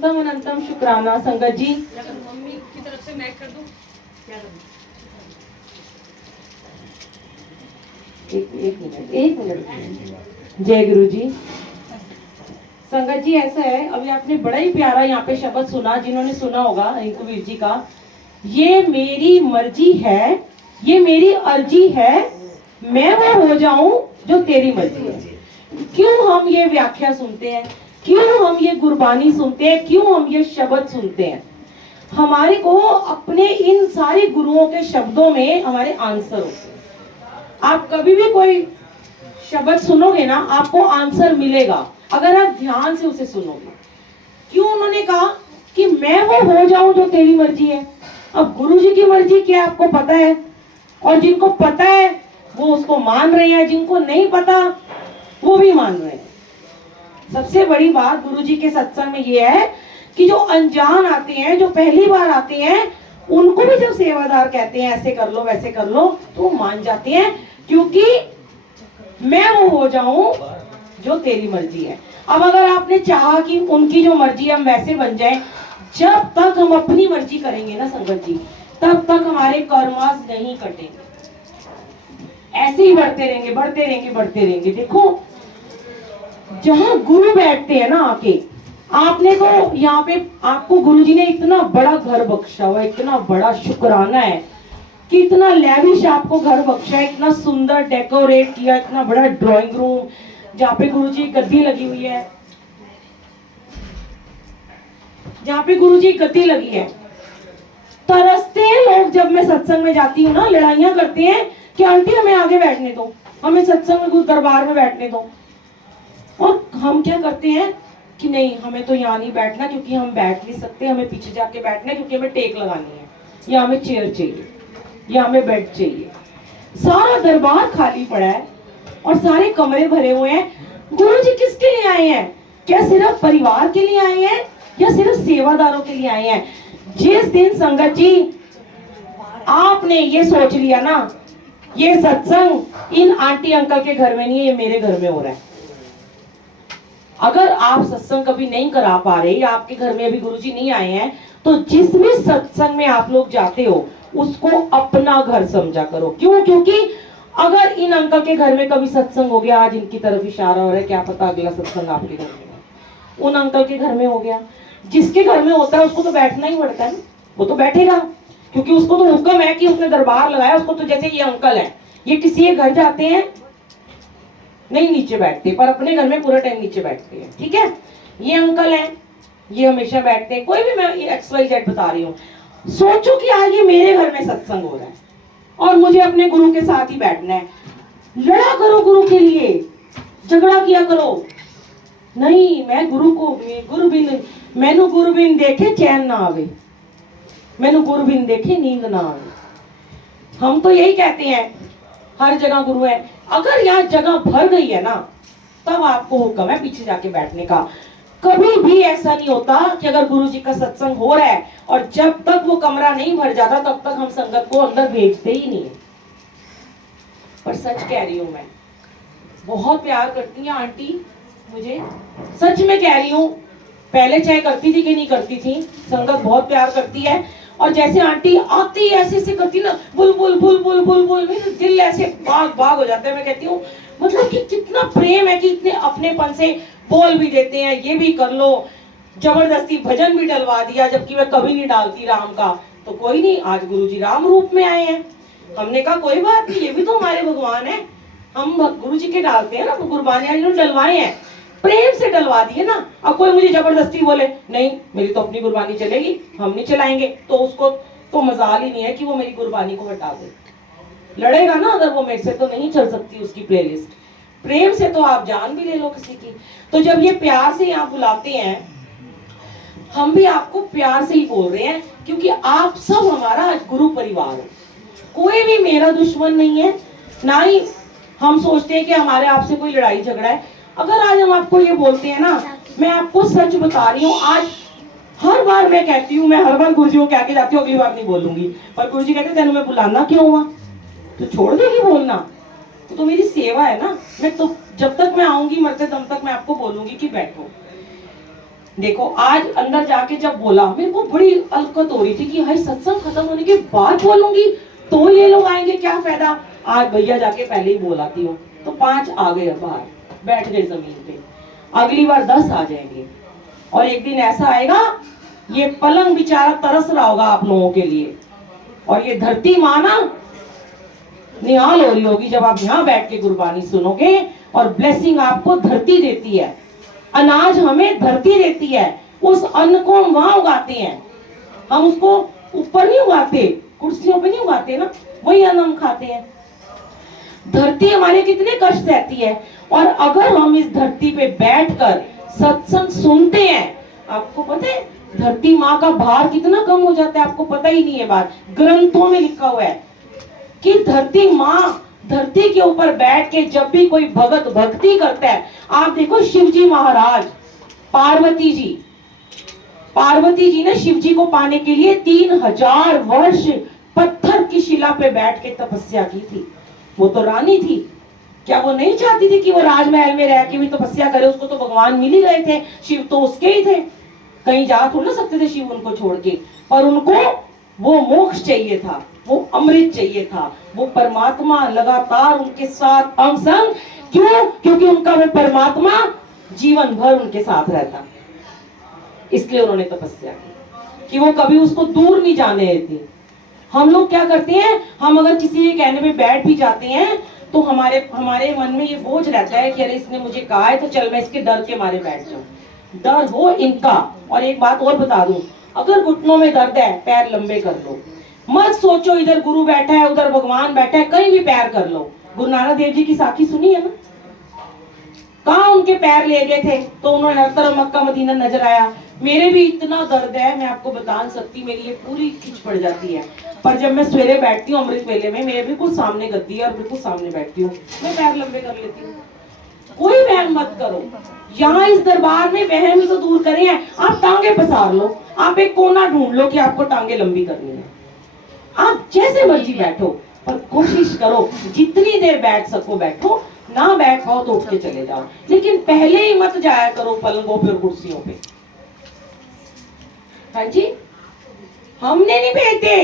अनंतम अनंतम शुक्राना संगत जी। मम्मी की तरफ से मैं कर दूं क्या करूं? एक मिनट। जय गुरु जी। संगत जी ऐसा है, अभी आपने बड़ा ही प्यारा यहाँ पे शब्द सुना, जिन्होंने सुना होगा रिंकूवीर जी का, ये मेरी मर्जी है, ये मेरी अर्जी है, मैं वो हो जाऊं जो तेरी मर्जी है। क्यों हम ये व्याख्या सुनते हैं, क्यों हम ये गुरबानी सुनते हैं, क्यों हम ये शब्द सुनते हैं? हमारे को अपने इन सारे गुरुओं के शब्दों में हमारे आंसर होते हैं। आप कभी भी कोई शब्द सुनोगे ना, आपको आंसर मिलेगा अगर आप ध्यान से उसे सुनोगे। क्यों उन्होंने कहा कि मैं वो हो जाऊं जो तेरी मर्जी है? अब गुरु जी की मर्जी क्या आपको पता है, और जिनको पता है वो उसको मान रहे हैं, जिनको नहीं पता वो भी मान रहे हैं। सबसे बड़ी बात गुरु जी के सत्संग में ये है कि जो अनजान आते हैं, जो पहली बार आते हैं, उनको भी जब सेवादार कहते हैं ऐसे कर लो वैसे कर लो, तो वो मान जाते हैं, क्योंकि मैं वो हो जाऊं जो तेरी मर्जी है। अब अगर आपने चाहा कि उनकी जो मर्जी हम वैसे बन जाए, जब तक हम अपनी मर्जी करेंगे ना संगत जी, तब तक हमारे कर्मास नहीं कटेंगे, ऐसे ही बढ़ते रहेंगे बढ़ते रहेंगे बढ़ते रहेंगे। देखो जहां गुरु बैठते हैं ना आके, आपने तो यहाँ पे आपको गुरुजी ने इतना बड़ा घर बख्शा हुआ, इतना बड़ा शुक्राना है कि इतना लैविश आपको घर बख्शा है, इतना सुंदर डेकोरेट किया, इतना बड़ा ड्राइंग रूम जहाँ पे गुरुजी गद्दी लगी हुई है, जहाँ पे गुरुजी गद्दी लगी है। तरसते हैं लोग, जब मैं सत्संग में जाती हूँ ना, लड़ाइयां करते हैं कि आंटी हमें आगे बैठने दो, हमें सत्संग में कुछ दरबार में बैठने दो। और हम क्या करते हैं कि नहीं हमें तो यहाँ नहीं बैठना, क्योंकि हम बैठ नहीं सकते, हमें पीछे जाके बैठना है, क्योंकि हमें टेक लगानी है, या हमें चेयर चाहिए, या हमें बेड चाहिए। सारा दरबार खाली पड़ा है और सारे कमरे भरे हुए हैं। गुरु जी किसके लिए आए हैं? क्या सिर्फ परिवार के लिए आए हैं या सिर्फ सेवादारों के लिए आए हैं? जिस दिन संगत जी आपने ये सोच लिया ना, ये सत्संग इन आंटी अंकल के घर में नहीं है, ये मेरे घर में हो रहा है। अगर आप सत्संग कभी नहीं करा पा रहे, या आपके घर में अभी गुरुजी नहीं आए हैं, तो जिस भी सत्संग में आप लोग जाते हो उसको अपना घर समझा करो। क्यों? क्योंकि अगर इन अंकल के घर में कभी सत्संग हो गया, आज इनकी तरफ इशारा हो रहा है, क्या पता अगला सत्संग आपके घर में उन अंकल के घर में हो गया। जिसके घर में होता है उसको तो बैठना ही पड़ता है, वो तो बैठेगा, क्योंकि उसको तो हुक्म है कि उसने दरबार लगाया। उसको तो जैसे ये अंकल है, ये किसी के घर जाते हैं नहीं नीचे बैठते, पर अपने घर में पूरा टाइम नीचे बैठते हैं, ठीक है। ये अंकल हैं, ये हमेशा बैठते हैं। कोई भी, मैं XYZ बता रही हूँ। सोचो कि आज ये मेरे घर में सत्संग हो रहा है और मुझे अपने गुरु के साथ ही बैठना है। लड़ा करो गुरु के लिए, झगड़ा किया करो। नहीं, मैं गुरु को गुरुबिन, मैनू गुरुबिन देखे चैन ना आवे, मैनू गुरुबिन देखे नींद ना आवे। हम तो यही कहते हैं, हर जगह गुरु है। अगर यहाँ जगह भर गई है ना, तब आपको हुक्म है पीछे जाके बैठने का। कभी भी ऐसा नहीं होता कि अगर गुरु जी का सत्संग हो रहा है और जब तक वो कमरा नहीं भर जाता तब तक हम संगत को अंदर भेजते ही नहीं है। पर सच कह रही हूं, मैं बहुत प्यार करती हैं आंटी मुझे, सच में कह रही हूं। पहले चाहे करती थी कि नहीं करती थी, संगत बहुत प्यार करती है। और जैसे आंटी आती ऐसे ऐसे करती ना, bull bull bull bull bull bull, मेरे दिल ऐसे भाग भाग हो जाता है। मैं कहती हूँ मतलब कि कितना प्रेम है कि इतने अपनेपन से बोल भी देते हैं, ये भी कर लो, जबरदस्ती भजन भी डलवा दिया, जबकि मैं कभी नहीं डालती राम का। तो कोई नहीं, आज गुरुजी राम रूप में आए हैं, हमने कहा कोई बात नहीं, ये भी तो हमारे भगवान है, हम गुरुजी के डालते हैं ना, गुरबानी डलवाए हैं, प्रेम से डलवा दिए ना। अब कोई मुझे जबरदस्ती बोले नहीं मेरी तो अपनी गुरबानी चलेगी, हम नहीं चलाएंगे, तो उसको तो मजाल ही नहीं है कि वो मेरी गुरबानी को हटा दे। लड़ेगा ना अगर वो मेरे से, तो नहीं चल सकती उसकी प्लेलिस्ट। प्रेम से तो आप जान भी ले लो किसी की। तो जब ये प्यार से यहाँ बुलाते हैं, हम भी आपको प्यार से ही बोल रहे हैं, क्योंकि आप सब हमारा आज गुरु परिवार हो। कोई भी मेरा दुश्मन नहीं है, ना ही हम सोचते हैं कि हमारे आपसे कोई लड़ाई झगड़ा है। अगर आज हम आपको ये बोलते हैं ना, मैं आपको सच बता रही हूँ, आज हर बार मैं कहती हूँ, मैं हर बार गुरुजी को कह के जाती हूँ अगली बार नहीं बोलूंगी, पर गुरुजी कहते तेनू मैं बुलाना क्यों हुआ, तो छोड़ देगी बोलना, तो मेरी सेवा है ना। मैं तो जब तक मैं आऊंगी मरते दम तक मैं आपको बोलूंगी कि बैठो। देखो आज अंदर जाके जब बोला, मेरे को बड़ी अलकत हो रही थी कि हाय सत्संग खत्म होने के बाद बोलूंगी तो ये लोग आएंगे, क्या फायदा। आज भैया जाके पहले ही बोलाती हूँ, तो 5 आ गए बाहर, बैठ गए जमीन पे। अगली बार 10 आ जाएंगे, और एक दिन ऐसा आएगा ये पलंग बेचारा तरस रहा होगा आप लोगों के लिए, और ये धरती माँ ना निहाल हो रही होगी जब आप यहाँ बैठ के गुरबानी सुनोगे। और ब्लेसिंग आपको धरती देती है, अनाज हमें धरती देती है, उस अन्न को हम वहां उगाते हैं, हम उसको ऊपर नहीं उगाते, कुर्सियों पे नहीं उगाते ना, वही अन्न हम खाते हैं। धरती हमारे कितने कष्ट सहती है, और अगर हम इस धरती पे बैठकर सत्संग सुनते हैं, आपको पता है धरती माँ का भार कितना कम हो जाता है, आपको पता ही नहीं है। बात ग्रंथों में लिखा हुआ है कि धरती माँ धरती के ऊपर बैठ के जब भी कोई भगत भक्ति करता है, आप देखो शिव जी महाराज, पार्वती जी ने शिव जी को पाने के लिए 3000 वर्ष पत्थर की शिला पे बैठ के तपस्या की थी। वो तो रानी थी, क्या वो नहीं चाहती थी कि वो राजमहल में रह के भी तपस्या करे? उसको तो भगवान मिल ही गए थे, शिव तो उसके ही थे, कहीं जा थोड़ा ना सकते थे शिव उनको छोड़ के। पर उनको वो मोक्ष चाहिए था, वो अमृत चाहिए था, वो परमात्मा लगातार उनके साथ अंग संग। क्यों? क्योंकि उनका वो परमात्मा जीवन भर उनके साथ रहता, इसलिए उन्होंने तपस्या की कि वो कभी उसको दूर नहीं जाने देती। हम लोग क्या करते हैं, हम अगर किसी के कहने पे बैठ भी जाते हैं तो हमारे मन में ये बोझ रहता है कि अरे इसने मुझे कहा है तो चल मैं इसके डर के मारे बैठ जाऊं। डर हो इनका। और एक बात और बता दूं, अगर घुटनों में दर्द है पैर लंबे कर लो, मत सोचो इधर गुरु बैठा है उधर भगवान बैठा है, कहीं भी पैर कर लो। गुरु नानक देव जी की साखी सुनी है ना, कहाँ उनके पैर ले गए थे तो उन्होंने हर तरफ मक्का मदीना नजर आया। मेरे भी इतना दर्द है, मैं आपको बता नहीं सकती, मेरी ये पूरी खिंच पड़ जाती है। पर जब मैं सवेरे बैठती हूँ अमृत वेले में, मेरे बिल्कुल सामने गद्दी है और बिल्कुल सामने बैठती हूँ, मैं पैर लंबे कर लेती हूँ। कोई वहम मत करो, यहाँ इस दरबार में वहम ही तो दूर करें हैं। आप टांगे पसार लो, आप एक कोना ढूंढ लो कि आपको टांगे लंबी करनी है, आप जैसे मर्जी बैठो, पर कोशिश करो जितनी देर बैठ सको बैठो, ना बैठ पाओ तो उठ के चले जाओ, लेकिन पहले ही मत जाया करो पलंगों पे और कुर्सियों पे। हाँ जी, हमने नहीं भेजते।